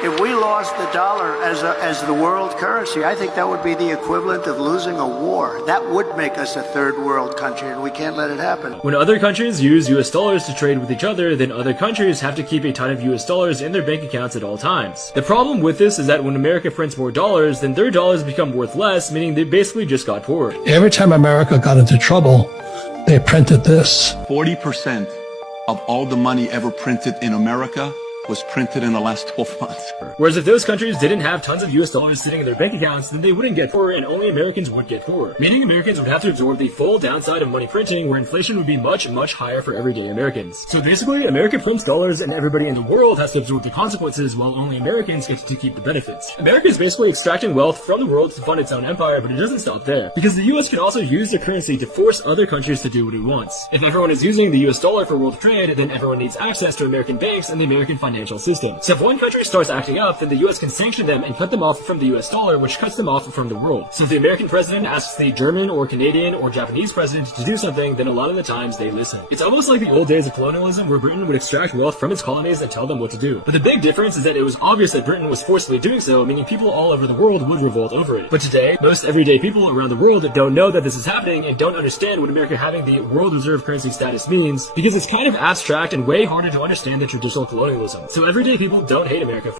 If we lost the dollar as the world currency, I think that would be the equivalent of losing a war. That would make us a third world country, and we can't let it happen. When other countries use US dollars to trade with each other, then other countries have to keep a ton of US dollars in their bank accounts at all times. The problem with this is that when America prints more dollars, then their dollars become worth less, meaning they basically just got poorer. Every time America got into trouble, they printed this. 40% of all the money ever printed in America was printed in the last 12 months. Whereas if those countries didn't have tons of US dollars sitting in their bank accounts, then they wouldn't get poorer and only Americans would get poorer. Meaning Americans would have to absorb the full downside of money printing, where inflation would be much, much higher for everyday Americans. So basically, America prints dollars and everybody in the world has to absorb the consequences, while only Americans get to keep the benefits. America is basically extracting wealth from the world to fund its own empire, but it doesn't stop there. Because the US can also use their currency to force other countries to do what it wants. If everyone is using the US dollar for world trade, then everyone needs access to American banks and the American financial system. So if one country starts acting up, then the US can sanction them and cut them off from the US dollar, which cuts them off from the world. So if the American president asks the German or Canadian or Japanese president to do something, then a lot of the times they listen. It's almost like the old days of colonialism, where Britain would extract wealth from its colonies and tell them what to do. But the big difference is that it was obvious that Britain was forcefully doing so, meaning people all over the world would revolt over it. But today, most everyday people around the world don't know that this is happening and don't understand what America having the world reserve currency status means, because it's kind of abstract and way harder to understand than traditional colonialism. So everyday people don't hate America